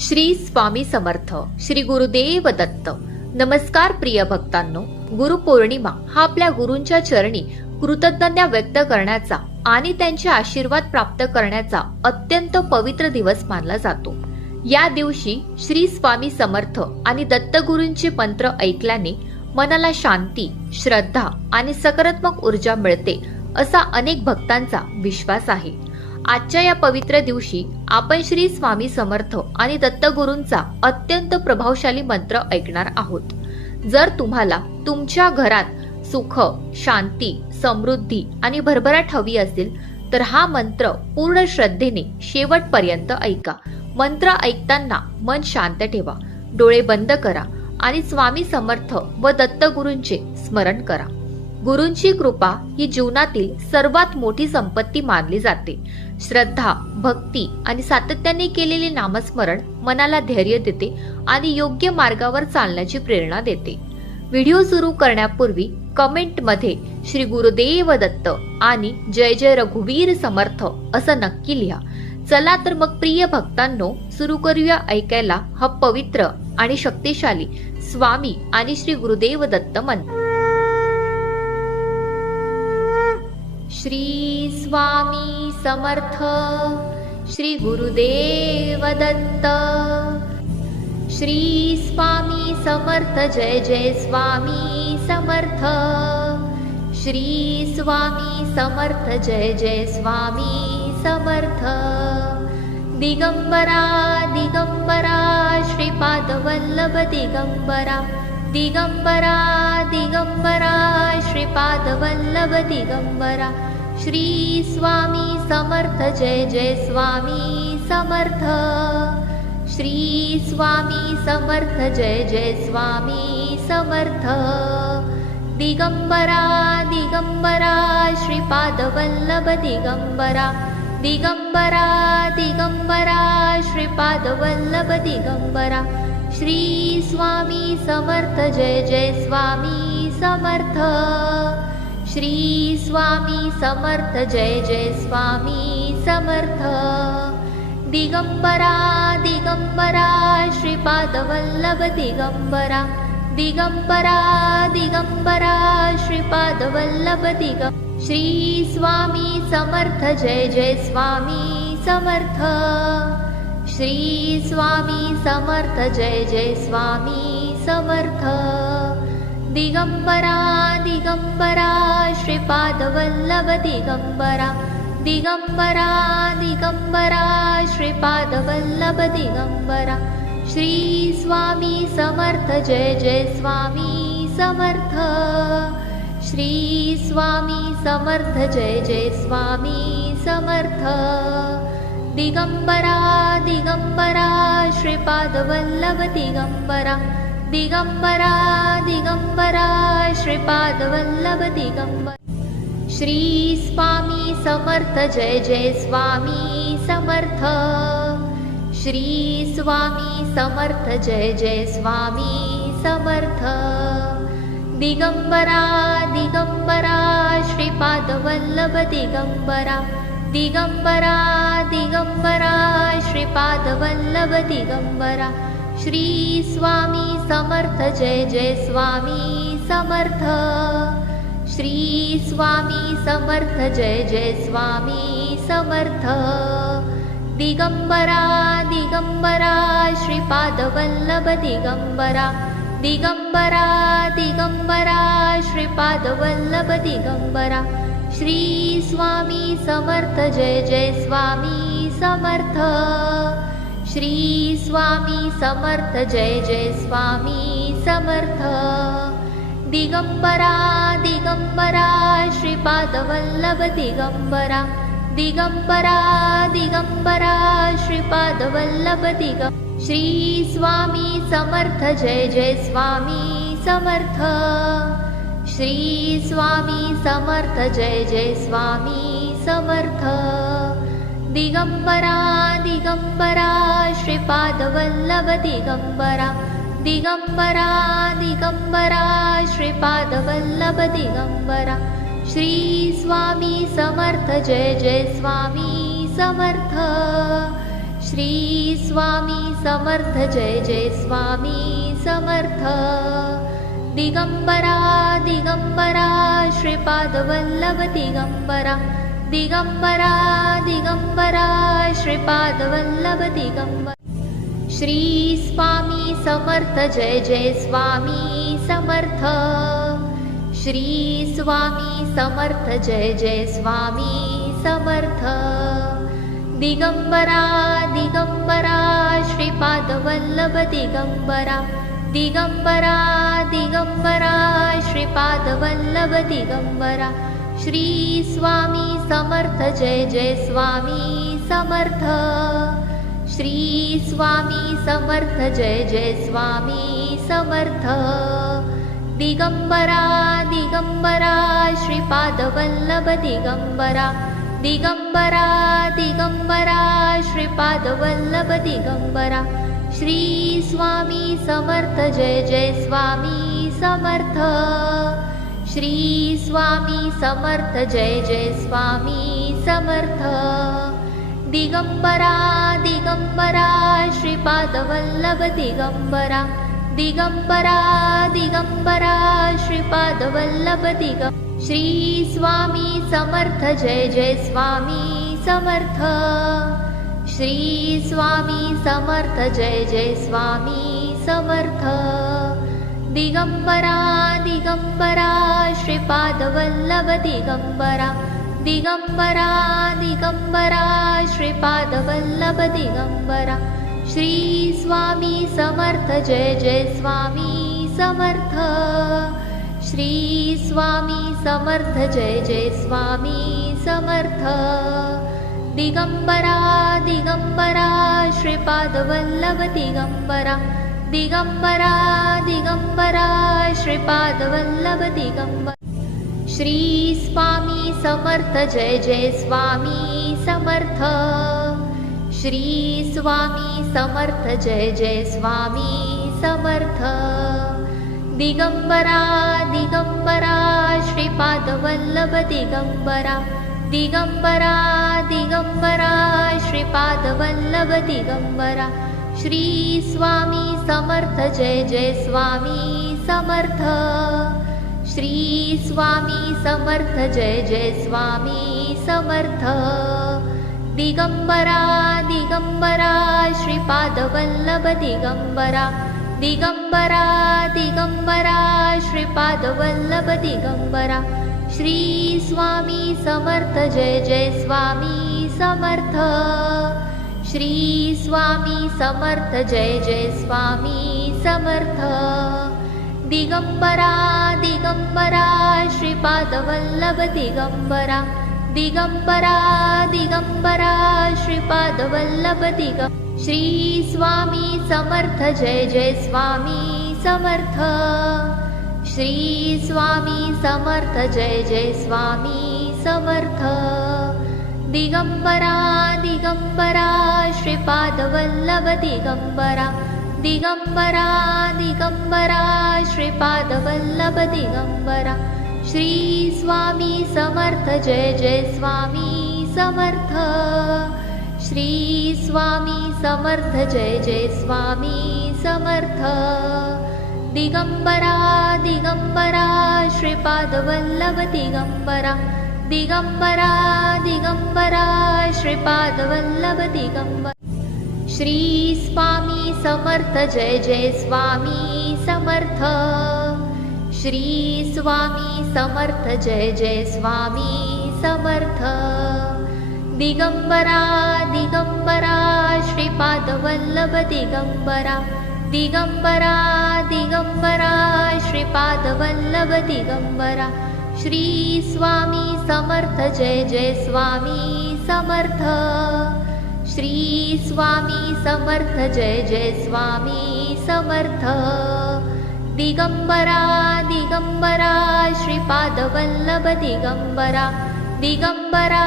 श्री स्वामी समर्थ, श्री गुरुदेव दत्त. नमस्कार प्रिय भक्तांनो. गुरुपौर्णिमा हा आपल्या गुरूंच्या चरणी कृतज्ञता व्यक्त करण्याचा आणि त्यांचे आशीर्वाद प्राप्त करण्याचा अत्यंत पवित्र दिवस मानला जातो. या दिवशी श्री स्वामी समर्थ आणि दत्तगुरूंचे मंत्र ऐकल्याने मनाला शांती, श्रद्धा आणि सकारात्मक ऊर्जा मिळते असा अनेक भक्तांचा विश्वास आहे. आजच्या या पवित्र दिवशी आपण श्री स्वामी समर्थ आणि दत्तगुरूंचा अत्यंत प्रभावशाली मंत्र ऐकणार आहोत. जर तुम्हाला तुमच्या घरात सुख, शांती, समृद्धी आणि भरभराट हवी असेल तर हा मंत्र पूर्ण श्रद्धेने शेवटपर्यंत ऐका. मंत्र ऐकताना मन शांत ठेवा, डोळे बंद करा आणि स्वामी समर्थ व दत्तगुरूंचे स्मरण करा. गुरूंची कृपा ही जीवनातील सर्वात मोठी संपत्ती मानली जाते. श्रद्धा, भक्ती आणि सातत्याने केलेले नामस्मरण मनाला धैर्य देते आणि योग्य मार्गावर चालण्याची प्रेरणा देते. व्हिडिओ सुरू करण्यापूर्वी कमेंटमध्ये श्री गुरुदेव दत्त आणि जय जय रघुवीर समर्थ असं नक्की लिहा. चला तर मग प्रिय भक्तांनो, सुरू करूया ऐकायला हा पवित्र आणि शक्तिशाली स्वामी आणि श्री गुरुदेव दत्त मंत्र. श्री स्वामी समर्थ, श्री गुरुदेव दत्त. श्री स्वामी समर्थ, जय जय स्वामी समर्थ. श्री स्वामी समर्थ, जय जय स्वामी समर्थ. दिगंबरा दिगंबरा, श्रीपाद वल्लभ दिगंबरा. दिगंबरा दिगंबरा, श्रीपाद वल्लभ दिगंबरा. श्री स्वामी समर्थ, जय जय स्वामी समर्थ. श्री स्वामी समर्थ, जय जय स्वामी समर्थ. दिगंबरा दिगंबरा, श्रीपाद वल्लभ दिगंबरा. दिगंबरा दिगंबरा, श्रीपाद वल्लभ दिगंबरा. श्री स्वामी समर्थ, जय जय स्वामी समर्थ. श्री स्वामी समर्थ, जय जय स्वामी समर्थ. दिगंबरा दिगंबरा, श्रीपाद वल्लभ दिगंबरा. दिगंबरा दिगंबरा, श्रीपाद वल्लभ दिगंबरा. श्री स्वामी समर्थ, जय जय स्वामी समर्थ. श्री स्वामी समर्थ, जय जय स्वामी समर्थ. दिगंबरा दिगंबरा, श्रीपाद वल्लभ दिगंबरा. दिगंबरा दिगंबरा, श्रीपाद वल्लभ दिगंबरा. श्री स्वामी समर्थ, जय जय स्वामी समर्थ. श्री स्वामी समर्थ, जय जय स्वामी समर्थ. दिगंबरा दिगंबरा, श्रीपाद वल्लभ दिगंबरा. दिगंबरा दिगंबरा, श्रीपाद वल्लभ दिगंबरा. श्री स्वामी समर्थ, जय जय स्वामी समर्थ. श्री स्वामी समर्थ, जय जय स्वामी समर्थ. दिगंबरा दिगंबरा, श्रीपाद वल्लभ दिगंबरा. दिगंबरा दिगंबरा, श्रीपाद वल्लभ दिगंबरा. श्री स्वामी समर्थ, जय जय स्वामी समर्थ. श्री स्वामी समर्थ, जय जय स्वामी समर्थ. दिगंबरा दिगंबरा, श्रीपाद वल्लभ दिगंबरा. दिगंबरा दिगंबरा, श्रीपाद वल्लभ दिगंबरा. श्री स्वामी समर्थ, जय जय स्वामी समर्थ. श्री स्वामी समर्थ, जय जय स्वामी समर्थ. दिगंबरा दिगंबरा, श्रीपाद वल्लभ दिगंबरा. दिगंबरा दिगंबरा, श्रीपाद वल्लभ दिगंबरा. श्री स्वामी समर्थ, जय जय स्वामी समर्थ. श्री स्वामी समर्थ, जय जय स्वामी समर्थ. दिगंबरा दिगंबरा, श्रीपाद वल्लभ दिगंबरा. दिगंबरा दिगंबरा, श्रीपाद वल्लभ दिगंबरा. श्री स्वामी समर्थ, जय जय स्वामी समर्थ. श्री स्वामी समर्थ जय जय स्वामी समर्थ। दिगंबरा दिगंबरा श्रीपाद वल्लभ दिगंबरा, दिगंबरा दिगंबरा श्रीपाद वल्लभ दिगंबरा। श्री स्वामी समर्थ जय जय स्वामी समर्थ। श्री स्वामी समर्थ जय जय स्वामी समर्थ। दिगंबरा दिगंबरा श्रीपाद वल्लभ दिगंबरा, दिगंबरा दिगंबरा श्रीपाद वल्लभ दिगंबरा। श्री स्वामी समर्थ जय जय स्वामी समर्थ। श्री स्वामी समर्थ जय जय स्वामी समर्थ। दिगंबरा दिगंबरा श्रीपाद वल्लभ दिगंबरा, दिगंबरा दिगंबरा श्रीपाद वल्लभ दिगंबरा। श्री स्वामी समर्थ जय जय स्वामी समर्थ। श्री स्वामी समर्थ जय जय स्वामी समर्थ। दिगंबरा दिगंबरा श्रीपाद वल्लभ दिगंबरा, दिगंबरा दिगंबरा श्रीपाद वल्लभ दिगंबरा। श्री स्वामी समर्थ जय जय स्वामी समर्थ। श्री स्वामी समर्थ जय जय स्वामी समर्थ। दिगंबरा दिगंबरा श्रीपाद वल्लभ दिगंबरा, दिगंबरा दिगंबरा श्रीपाद वल्लभ दिगंबरा। श्री स्वामी समर्थ जय जय स्वामी समर्थ। श्री स्वामी समर्थ जय जय स्वामी समर्थ। दिगंबरा दिगंबरा श्रीपाद वल्लभ दिगंबरा, दिगंबरा दिगंबरा श्रीपाद वल्लभ दिगंबरा। श्री स्वामी समर्थ जय जय स्वामी समर्थ। श्री स्वामी समर्थ जय जय स्वामी समर्थ। दिगंबरा दिगंबरा श्रीपाद वल्लभ दिगंबरा, दिगंबरा दिगंबरा श्रीपाद वल्लभ दिगंबरा। श्री स्वामी समर्थ जय जय स्वामी समर्थ। श्री स्वामी समर्थ जय जय स्वामी समर्थ। दिगंबरा दिगंबरा श्रीपाद वल्लभ दिगंबरा, दिगंबरा दिगंबरा श्रीपाद वल्लभ दिगंबरा। श्री स्वामी समर्थ जय जय स्वामी समर्थ। श्री स्वामी समर्थ जय जय स्वामी समर्थ। दिगंबरा दिगंबरा श्रीपाद वल्लभ दिगंबरा, दिगंबरा दिगंबरा श्रीपाद वल्लभ दिगंबरा। श्री स्वामी समर्थ जय जय स्वामी समर्थ। श्री स्वामी समर्थ जय जय स्वामी समर्थ। दिगंबरा दिगंबरा श्रीपाद वल्लभ दिगंबरा, दिगंबरा दिगंबरा श्रीपाद वल्लभ दिगंबरा। श्री स्वामी समर्थ जय जय स्वामी समर्थ। श्री स्वामी समर्थ जय जय स्वामी समर्थ। दिगंबरा दिगंबरा श्रीपाद वल्लभ दिगंबरा, दिगंबरा दिगंबरा श्रीपाद वल्लभ दिगंबरा। श्री स्वामी समर्थ जय जय स्वामी समर्थ। श्री स्वामी समर्थ जय जय स्वामी समर्थ। दिगंबरा दिगंबरा श्रीपाद वल्लभ दिगंबरा, दिगंबरा दिगंबरा श्रीपाद वल्लभ दिगंबरा। श्री स्वामी समर्थ जय जय स्वामी समर्थ। श्री स्वामी समर्थ जय जय स्वामी समर्थ। दिगंबरा दिगंबरा श्रीपाद वल्लभ दिगंबरा, दिगंबरा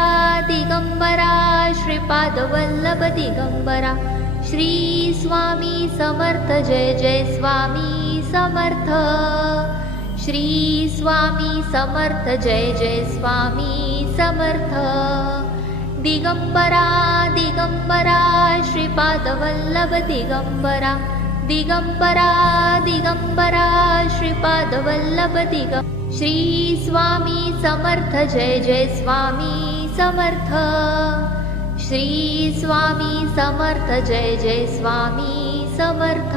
दिगंबरा श्रीपाद वल्लभ दिगंबरा। श्री स्वामी समर्थ जय जय स्वामी समर्थ। श्री स्वामी समर्थ जय जय स्वामी समर्थ। दिगंबरा दिगंबरा श्रीपादवल्लभ दिगंबरा दिगंबरा दिगंबरा श्रीपादवल्लभ श्री स्वामी समर्थ जय जय स्वामी समर्थ श्री स्वामी समर्थ जय जय स्वामी समर्थ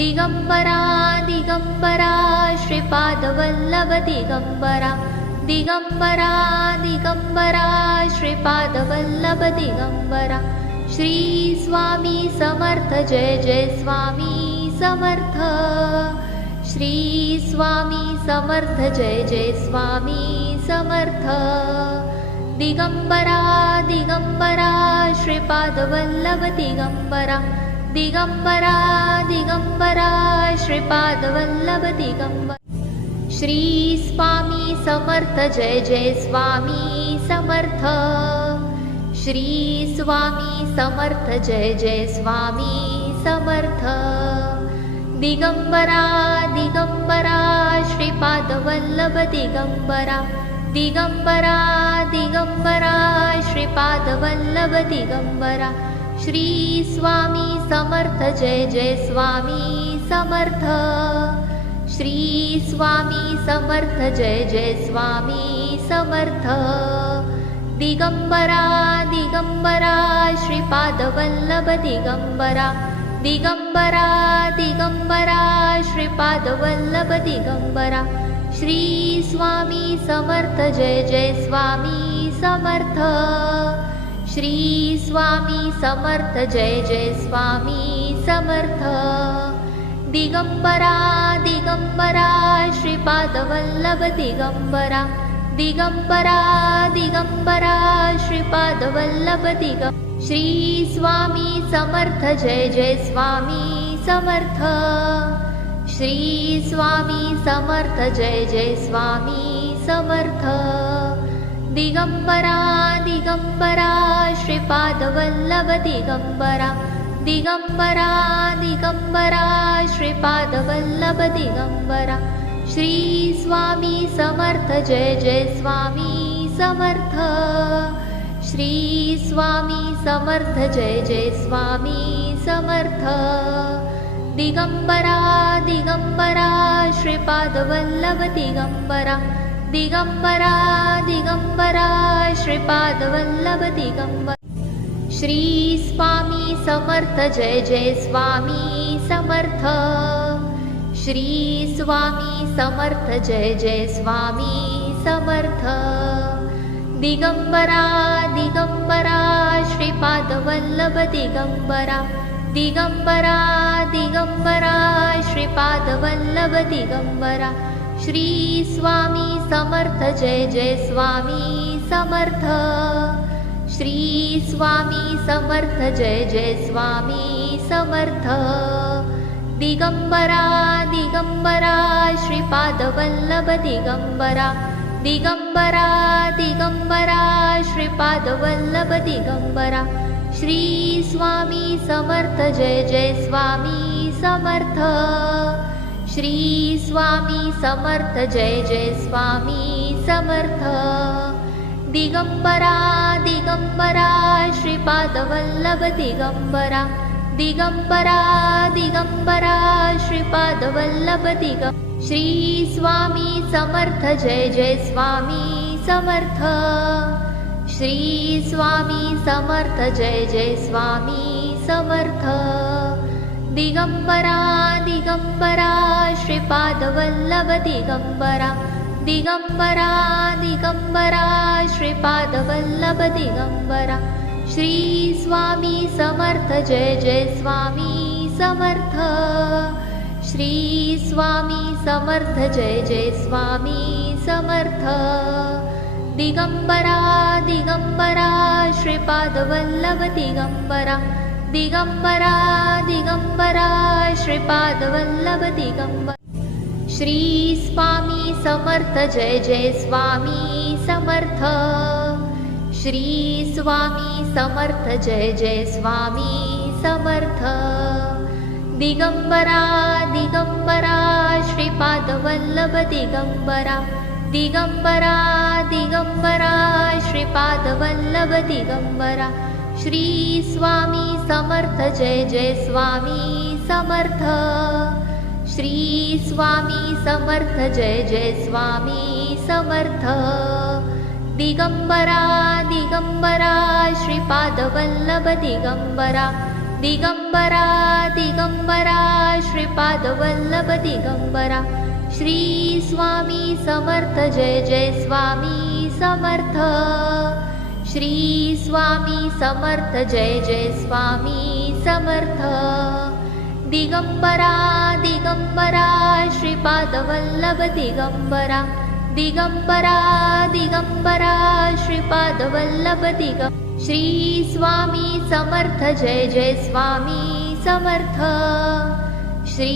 दिगंबरा दिगंबरा श्रीपादवल्लभ दिगंबरा दिगंबरा दिगंबरा श्रीपादवल्लभ दिगंबरा श्री स्वामी समर्थ जय जय स्वामी समर्थ श्री स्वामी समर्थ जय जय स्वामी समर्थ दिगंबरा दिगंबरा श्रीपादवल्लभ दिगंबरा दिगंबरा दिगंबरा श्रीपादवल्लभ दिगंबरा श्री स्वामी समर्थ जय जय स्वामी समर्थ श्री स्वामी समर्थ जय जय स्वामी समर्थ दिगंबरा दिगंबरा श्रीपादवल्लभ दिगंबरा दिगंबरा दिगंबरा श्रीपादवल्लभ दिगंबरा श्री स्वामी समर्थ जय जय स्वामी समर्थ श्री स्वामी समर्थ जय जय स्वामी समर्थ दिगंबरा दिगंबरा श्रीपादवल्लभ दिगंबरा दिगंबरा दिगंबरा श्रीपादवल्लभ दिगंबरा श्री स्वामी समर्थ जय जय स्वामी समर्थ श्री स्वामी समर्थ जय जय स्वामी समर्थ दिगंबरा दिगंबरा श्रीपादवल्लभ दिगंबरा दिगंबरा दिगंबरा श्रीपादवल्लभ दिगंबरा श्री स्वामी समर्थ जय जय स्वामी समर्थ श्री स्वामी समर्थ जय जय स्वामी समर्थ दिगंबरा दिगंबरा श्रीपादवल्लभ दिगंबरा दिगंबरा दिगंबरा श्रीपादवल्लभ दिगंबरा श्री स्वामी समर्थ जय जय स्वामी समर्थ श्री स्वामी समर्थ जय जय स्वामी समर्थ दिगंबरा दिगंबरा श्रीपादवल्लभ दिगंबरा दिगंबरा दिगंबरा श्रीपादवल्लभ दिगंबरा श्री स्वामी समर्थ जय जय स्वामी समर्थ श्री स्वामी समर्थ जय जय स्वामी समर्थ दिगंबरा दिगंबरा श्रीपादवल्लभ दिगंबरा दिगंबरा दिगंबरा श्रीपादवल्लभ दिगंबरा श्री स्वामी समर्थ जय जय स्वामी समर्थ श्री स्वामी समर्थ जय जय स्वामी समर्थ दिगंबरा दिगंबरा श्रीपादवल्लभ दिगंबरा दिगंबरा दिगंबरा श्रीपादवल्लभ दिगंबरा श्री स्वामी समर्थ जय जय स्वामी समर्थ श्री स्वामी समर्थ जय जय स्वामी समर्थ दिगंबरा दिगंबरा श्रीपादवल्लभ दिगंबरा दिगंबरा दिगंबरा श्रीपादवल्लभ दिगंबरा श्री स्वामी समर्थ जय जय स्वामी समर्थ श्री स्वामी समर्थ जय जय स्वामी समर्थ दिगंबरा दिगंबरा श्रीपादवल्लभ दिगंबरा दिगंबरा दिगंबरा श्रीपादवल्लभ दिगंबरा श्री स्वामी समर्थ जय जय स्वामी समर्थ श्री स्वामी समर्थ जय जय स्वामी समर्थ दिगंबरा दिगंबरा श्रीपादवल्लभ दिगंबरा दिगंबरा दिगंबरा श्रीपादवल्लभ दिगंबरा श्री स्वामी समर्थ जय जय स्वामी समर्थ श्री स्वामी समर्थ जय जय स्वामी समर्थ दिगंबरा दिगंबरा श्रीपादवल्लभ दिगंबरा दिगंबरा दिगंबरा श्रीपादवल्लभ दिगंबरा श्री स्वामी समर्थ जय जय स्वामी समर्थ। श्री स्वामी समर्थ जय जय स्वामी समर्थ। दिगंबरा दिगंबरा श्रीपादवल्लभ दिगंबरा। दिगंबरा दिगंबरा श्रीपादवल्लभ दिगंबरा। श्री स्वामी समर्थ जय जय स्वामी समर्थ। श्री स्वामी समर्थ जय जय स्वामी समर्थ। दिगंबरा दिगंबरा श्रीपादवल्लभ दिगंबरा। दिगंबरा दिगंबरा श्रीपादवल्लभ दिगंबरा। श्री स्वामी समर्थ जय जय स्वामी समर्थ। श्री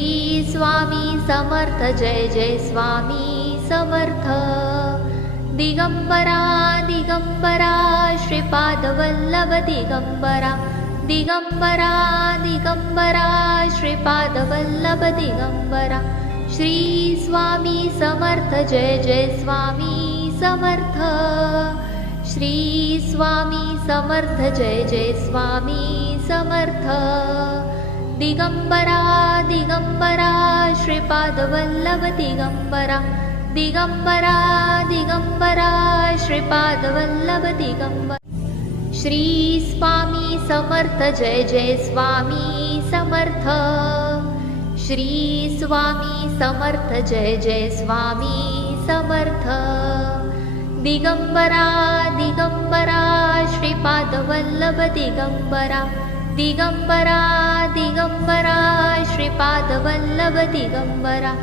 स्वामी समर्थ जय जय स्वामी समर्थ। दिगंबरा दिगंबरा श्रीपादवल्लभ दिगंबरा। दिगंबरा दिगंबरा श्रीपादवल्लभ दिगंबरा। श्री स्वामी समर्थ जय जय स्वामी समर्थ। श्री स्वामी समर्थ जय जय स्वामी समर्थ। दिगंबरा दिगंबरा श्रीपादवल्लभ दिगंबरा। दिगंबरा दिगंबरा श्रीपादवल्लभ दिगंबरा। श्री स्वामी समर्थ जय जय स्वामी समर्थ। श्री स्वामी समर्थ जय जय स्वामी समर्थ। दिगंबरा दिगंबरा श्रीपादवल्लभ दिगंबरा। दिगंबरा दिगंबरा श्रीपादवल्लभ दिगंबरा।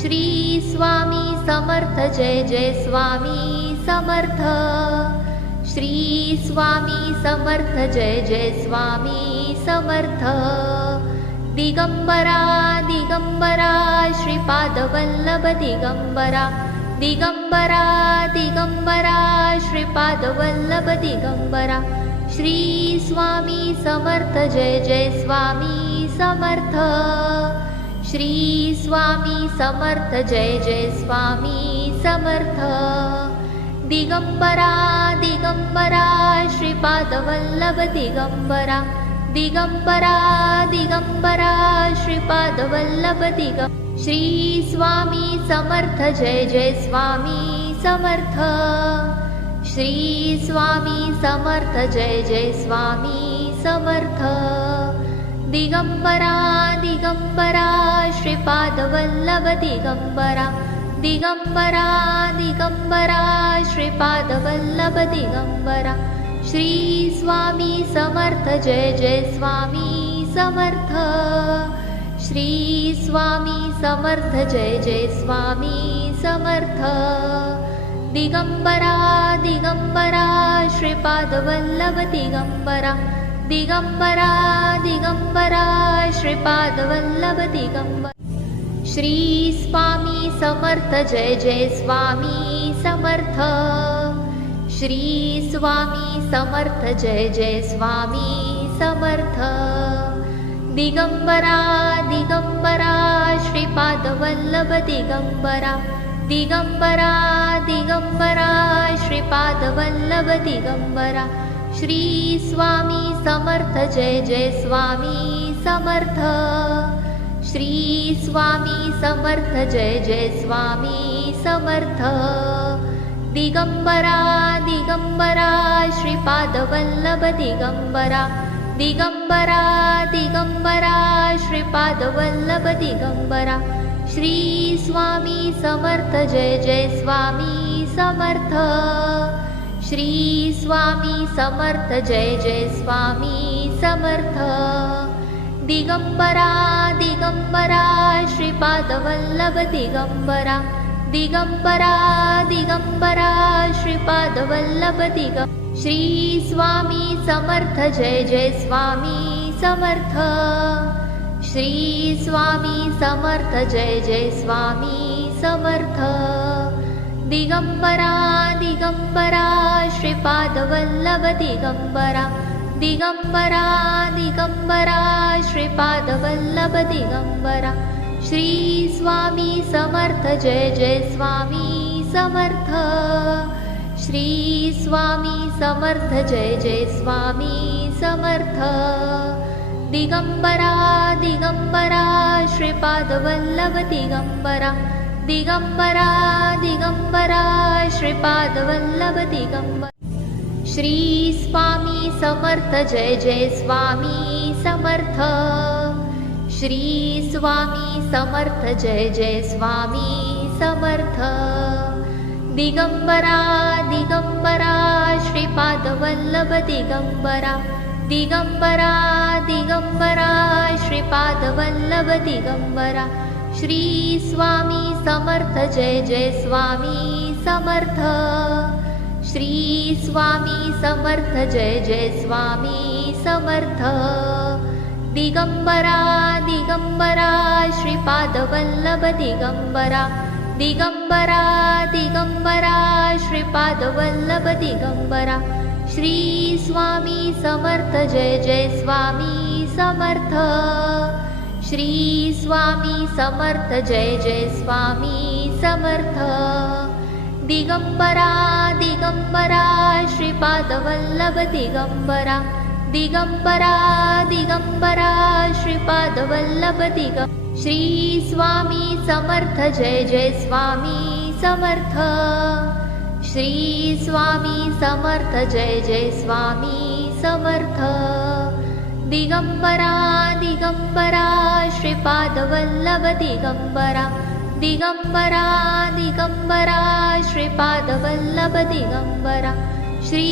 श्री स्वामी समर्थ जय जय स्वामी समर्थ। श्री स्वामी समर्थ जय जय स्वामी समर्थ। दिगंबरा दिगंबरा श्रीपादवल्लभ दिगंबरा। दिगंबरा दिगंबरा श्रीपादवल्लभ दिगंबरा। श्री स्वामी समर्थ जय जय स्वामी समर्थ। श्री स्वामी समर्थ जय जय स्वामी समर्थ। दिगंबरा दिगंबरा श्रीपादवल्लभ दिगंबरा। दिगंबरा दिगंबरा श्रीपादवल्लभ दिगंबरा। श्री स्वामी समर्थ जय जय स्वामी समर्थ। श्री स्वामी समर्थ जय जय स्वामी समर्थ। दिगंबरा दिगंबरा श्रीपादवल्लभ दिगंबरा। दिगंबरा दिगंबरा श्रीपादवल्लभ दिगंबरा। श्री स्वामी समर्थ जय जय स्वामी समर्थ। श्री स्वामी समर्थ जय जय स्वामी समर्थ। दिगंबरा दिगंबरा श्रीपादवल्लभ दिगंबरा। दिगंबरा दिगंबरा श्रीपादवल्लभ दिगंबरा। श्री स्वामी समर्थ जय जय स्वामी समर्थ। श्री स्वामी समर्थ जय जय स्वामी समर्थ। दिगंबरा दिगंबरा श्रीपादवल्लभ दिगंबरा। दिगंबरा दिगंबरा श्रीपादवल्लभ दिगंबरा। श्री स्वामी समर्थ जय जय स्वामी समर्थ। श्री स्वामी समर्थ जय जय स्वामी समर्थ। दिगंबरा दिगंबरा श्रीपादवल्लभ दिगंबरा। दिगंबरा दिगंबरा श्रीपादवल्लभ दिगंबरा। श्री स्वामी समर्थ जय जय स्वामी समर्थ। श्री स्वामी समर्थ जय जय स्वामी समर्थ। दिगंबरा दिगंबरा श्रीपादवल्लभ दिगंबरा। दिगंबरा दिगंबरा श्रीपादवल्लभ दिगंबरा। श्री स्वामी समर्थ जय जय स्वामी समर्थ। श्री स्वामी समर्थ जय जय स्वामी समर्थ। दिगंबरा दिगंबरा श्रीपादवल्लभ दिगंबरा। दिगंबरा दिगंबरा श्रीपादवल्लभ दिगंबरा। श्री स्वामी समर्थ जय जय स्वामी समर्थ। श्री स्वामी समर्थ जय जय स्वामी समर्थ. दिगंबरा दिगंबरा श्रीपादवल्लभ दिगंबरा. दिगंबरा दिगंबरा श्रीपादवल्लभ दिगंबरा. श्री स्वामी समर्थ जय जय स्वामी समर्थ. श्री स्वामी समर्थ जय जय स्वामी समर्थ. दिगंबरा दिगंबरा श्रीपादवल्लभ दिगंबरा. दिगंबरा दिगंबरा श्रीपादवल्लभ दिगंबरा. श्री स्वामी समर्थ जय जय स्वामी समर्थ. श्री स्वामी समर्थ जय जय स्वामी समर्थ. दिगंबरा दिगंबरा श्रीपादवल्लभ दिगंबरा. दिगंबरा दिगंबरा श्रीपादवल्लभ दिगंबरा. श्री स्वामी समर्थ जय जय स्वामी समर्थ. श्री स्वामी समर्थ जय जय स्वामी समर्थ. दिगंबरा दिगंबरा श्रीपादवल्लभ दिगंबरा. दिगंबरा दिगंबरा श्रीपादवल्लभ दिगंबरा. श्री स्वामी समर्थ जय जय स्वामी समर्थ. श्री स्वामी समर्थ जय जय स्वामी समर्थ. दिगंबरा दिगंबरा श्रीपादवल्लभ दिगंबरा. दिगंबरा दिगंबरा श्रीपादवल्लभ दिगंबरा. श्री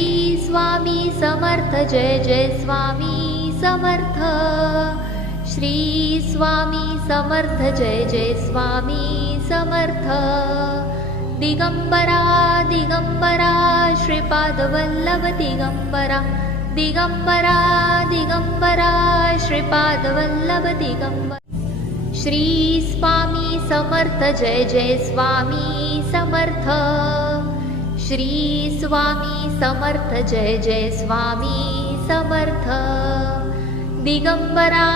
स्वामी समर्थ जय जय स्वामी समर्थ. श्री स्वामी समर्थ जय जय स्वामी समर्थ. दिगंबरा दिगंबरा श्रीपादवल्लभ दिगंबरा. दिगंबरा दिगंबरा श्रीपादवल्लभ दिगंबरा. श्री स्वामी समर्थ जय जय स्वामी समर्थ. श्री स्वामी समर्थ जय जय स्वामी समर्थ. दिगंबरा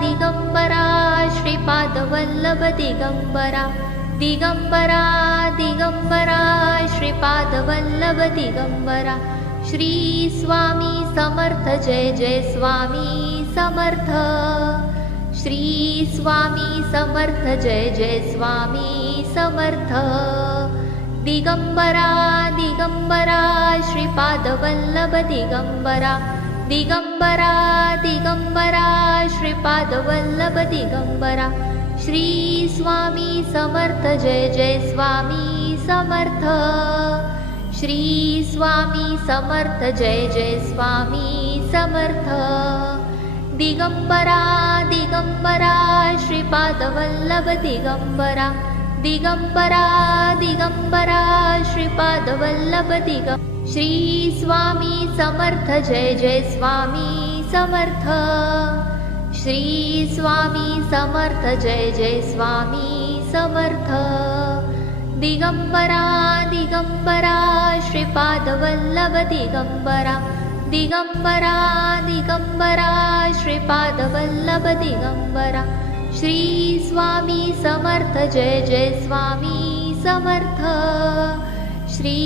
दिगंबरा श्रीपादवल्लभ दिगंबरा. दिगंबरा दिगंबरा श्रीपादवल्लभ दिगंबरा. श्री स्वामी समर्थ जय जय स्वामी समर्थ. श्री स्वामी समर्थ जय जय स्वामी समर्थ. दिगंबरा दिगंबरा श्रीपादवल्लभ दिगंबरा. दिगंबरा दिगंबरा श्रीपादवल्लभ दिगंबरा. श्री स्वामी समर्थ जय जय स्वामी समर्थ. श्री स्वामी समर्थ जय जय स्वामी समर्थ. दिगंबरा दिगंबरा श्रीपादवल्लभ दिगंबरा. दिगंबरा दिगंबरा श्रीपादवल्लभ दिगंबरा. श्री स्वामी समर्थ जय जय स्वामी समर्थ. श्री स्वामी समर्थ जय जय स्वामी समर्थ. दिगंबरा दिगंबरा श्रीपादवल्लभ दिगंबरा. दिगंबरा दिगंबरा श्रीपादवल्लभ दिगंबरा. श्री स्वामी समर्थ जय जय स्वामी समर्थ. श्री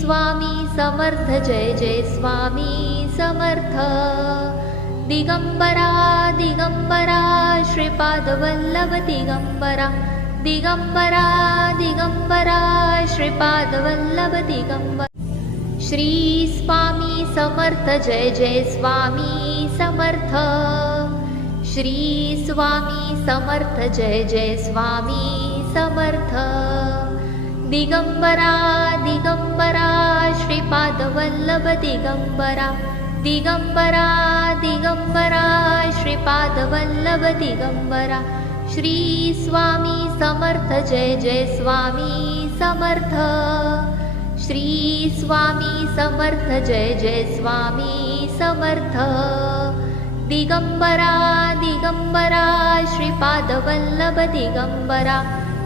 स्वामी समर्थ जय जय स्वामी समर्थ. दिगंबरा दिगंबरा श्रीपादवल्लभ दिगंबरा. दिगंबरा दिगंबरा श्रीपादवल्लभ दिगंबरा. श्री स्वामी समर्थ जय जय स्वामी समर्थ. श्री स्वामी समर्थ जय जय स्वामी समर्थ. दिगंबरा दिगंबरा श्रीपादवल्लभ दिगंबरा. दिगंबरा दिगंबरा श्रीपादवल्लभ दिगंबरा. श्री स्वामी समर्थ जय जय स्वामी समर्थ. श्री स्वामी समर्थ जय जय स्वामी समर्थ. दिगंबरा दिगंबरा श्रीपादवल्लभ दिगंबरा.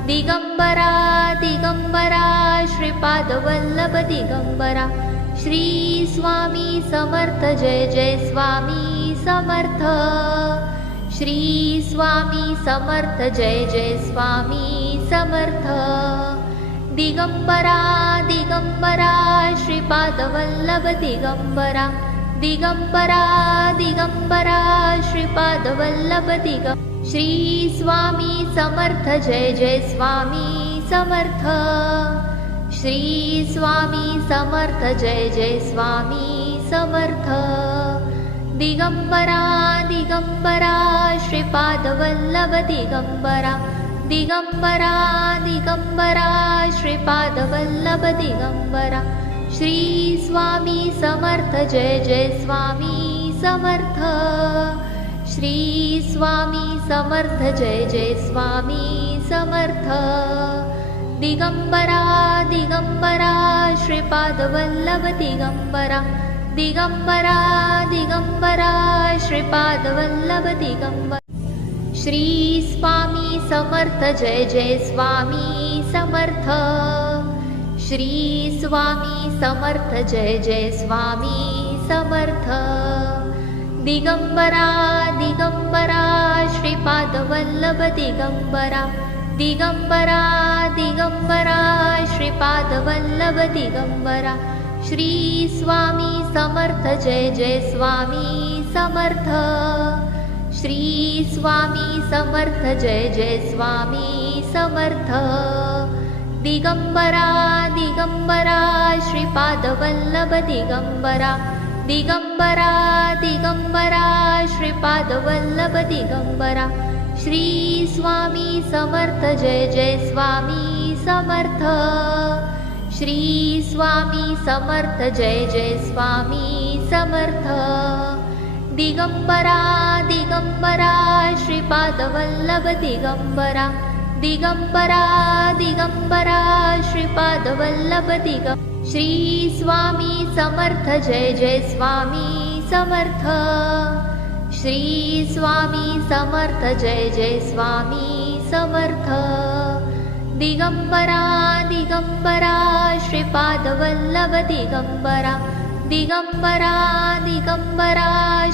दिगंबरा दिगंबरा श्रीपादवल्लभ दिगंबरा. श्री स्वामी समर्थ जय जय स्वामी समर्थ. श्री स्वामी समर्थ जय जय स्वामी समर्थ. दिगंबरा दिगंबरा श्रीपादवल्लभ दिगंबरा. दिगंबरा दिगंबरा श्रीपाद वल्लभ दिगंबरा। श्री स्वामी समर्थ जय जय स्वामी समर्थ। श्री स्वामी समर्थ जय जय स्वामी समर्थ। दिगंबरा दिगंबरा श्रीपाद वल्लभ दिगंबरा। दिगंबरा दिगंबरा श्रीपाद वल्लभ दिगंबरा। श्री स्वामी समर्थ जय जय स्वामी समर्थ। श्री स्वामी समर्थ जय जय स्वामी समर्थ। दिगंबरा दिगंबरा श्रीपाद वल्लभ दिगंबरा। दिगंबरा दिगंबरा श्रीपाद वल्लभ दिगंबरा। श्री स्वामी समर्थ जय जय स्वामी समर्थ। श्री स्वामी समर्थ जय जय स्वामी समर्थ। दिगंबरा दिगंबरा श्रीपाद वल्लभ दिगंबरा। दिगंबरा दिगंबरा श्रीपाद वल्लभ दिगंबरा। श्री स्वामी समर्थ जय जय स्वामी समर्थ। श्री स्वामी समर्थ जय जय स्वामी समर्थ। दिगंबरा दिगंबरा श्रीपाद वल्लभ दिगंबरा। दिगंबरा दिगंबरा श्रीपाद वल्लभ दिगंबरा। श्री स्वामी समर्थ जय जय स्वामी समर्थ। श्री स्वामी समर्थ जय जय स्वामी समर्थ। दिगंबरा दिगंबरा श्रीपाद वल्लभ दिगंबरा। दिगंबरा दिगंबरा श्रीपाद वल्लभ दिगंबरा। श्री स्वामी समर्थ जय जय स्वामी समर्थ। श्री स्वामी समर्थ जय जय स्वामी समर्थ। दिगंबरा दिगंबरा श्रीपाद वल्लभ दिगंबरा। दिगंबरा दिगंबरा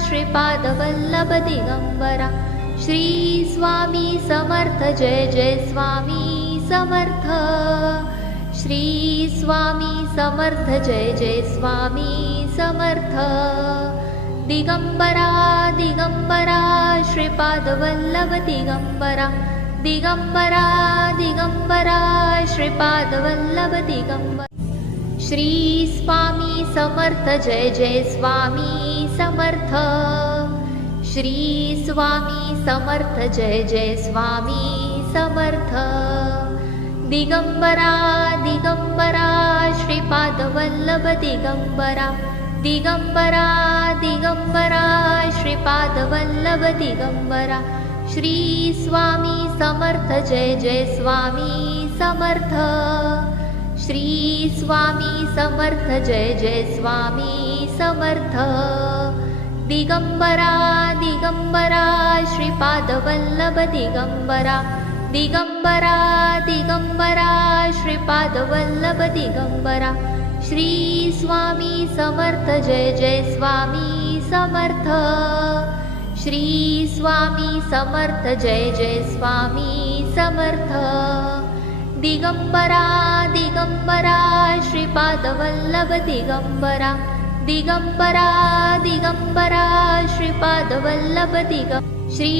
श्रीपाद वल्लभ दिगंबरा। श्री स्वामी समर्थ जय जय स्वामी समर्थ। श्री स्वामी समर्थ जय जय स्वामी समर्थ। दिगंबरा दिगंबरा श्रीपाद वल्लभ दिगंबरा। दिगंबरा दिगंबरा श्रीपाद वल्लभ दिगंबरा। श्री स्वामी समर्थ जय जय स्वामी समर्थ। श्री स्वामी समर्थ जय जय स्वामी समर्थ। दिगंबरा दिगंबरा श्रीपाद वल्लभ दिगंबरा। दिगंबरा दिगंबरा श्रीपाद वल्लभ दिगंबरा। श्री स्वामी समर्थ जय जय स्वामी समर्थ। श्री स्वामी समर्थ जय जय स्वामी समर्थ। दिगंबरा दिगंबरा श्रीपाद वल्लभ दिगंबरा। दिगंबरा दिगंबरा श्रीपाद वल्लभ दिगंबरा। श्री स्वामी समर्थ जय जय स्वामी समर्थ। श्री स्वामी समर्थ जय जय स्वामी समर्थ। दिगंबरा दिगंबरा श्रीपाद वल्लभ दिगंबरा। दिगंबरा दिगंबरा श्रीपाद वल्लभ दिगंबरा। श्री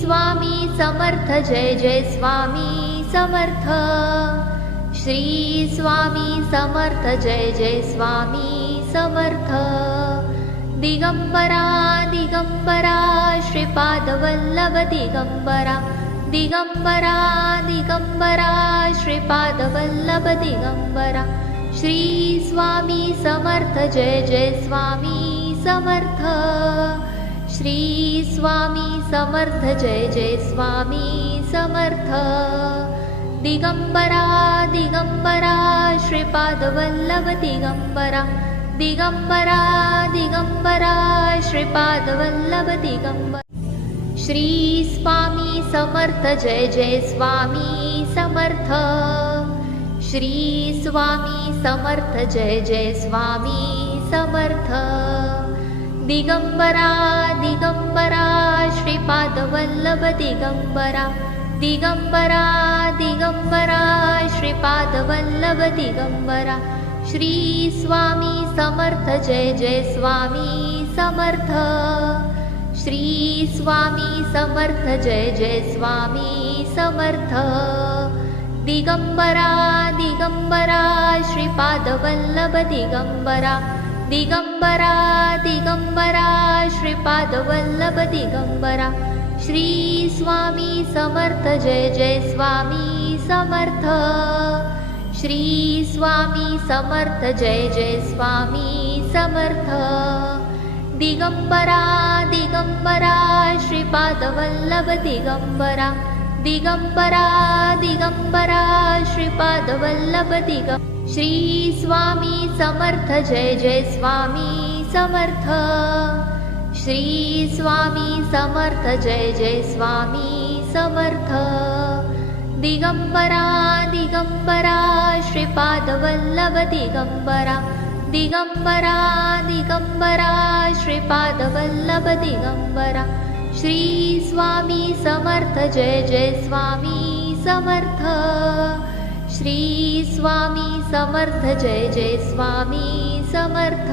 स्वामी समर्थ जय जय स्वामी समर्थ। श्री स्वामी समर्थ जय जय स्वामी समर्थ। दिगंबरा दिगंबरा श्रीपाद वल्लभ दिगंबरा। दिगंबरा दिगंबरा श्रीपाद वल्लभ दिगंबरा। श्री स्वामी समर्थ जय जय स्वामी समर्थ। श्री स्वामी समर्थ जय जय स्वामी समर्थ। दिगंबरा दिगंबरा श्रीपाद वल्लभ दिगंबरा। दिगंबरा दिगंबरा श्रीपाद वल्लभ दिगंबरा। श्री स्वामी समर्थ जय जय स्वामी समर्थ। श्री स्वामी समर्थ जय जय स्वामी समर्थ। दिगंबरा दिगंबरा श्रीपाद वल्लभ दिगंबरा। दिगंबरा दिगंबरा श्रीपाद वल्लभ दिगंबरा। श्री स्वामी समर्थ जय जय स्वामी समर्थ. श्री स्वामी समर्थ जय जय स्वामी समर्थ. दिगंबरा दिगंबरा श्रीपादवल्लभ दिगंबरा. दिगंबरा दिगंबरा श्रीपादवल्लभ दिगंबरा. श्री स्वामी समर्थ जय जय स्वामी समर्थ. श्री स्वामी समर्थ जय जय स्वामी समर्थ. दिगंबरा दिगंबरा श्रीपादवल्लभ दिगंबरा. दिगंबरा दिगंबरा श्रीपादवल्लभ दिगंबरा. श्री स्वामी समर्थ जय जय स्वामी समर्थ. श्री स्वामी समर्थ जय जय स्वामी समर्थ. दिगंबरा दिगंबरा श्रीपादवल्लभ दिगंबरा. दिगंबरा दिगंबरा श्रीपादवल्लभ दिगंबरा. श्री स्वामी समर्थ जय जय स्वामी समर्थ. श्री स्वामी समर्थ जय जय स्वामी समर्थ.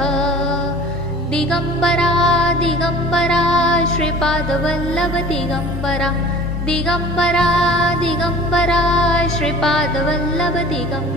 दिगंबरा दिगंबरा श्रीपादवल्लभ दिगंबरा. दिगंबरा दिगंबरा श्रीपादवल्लभ दिगंबरा.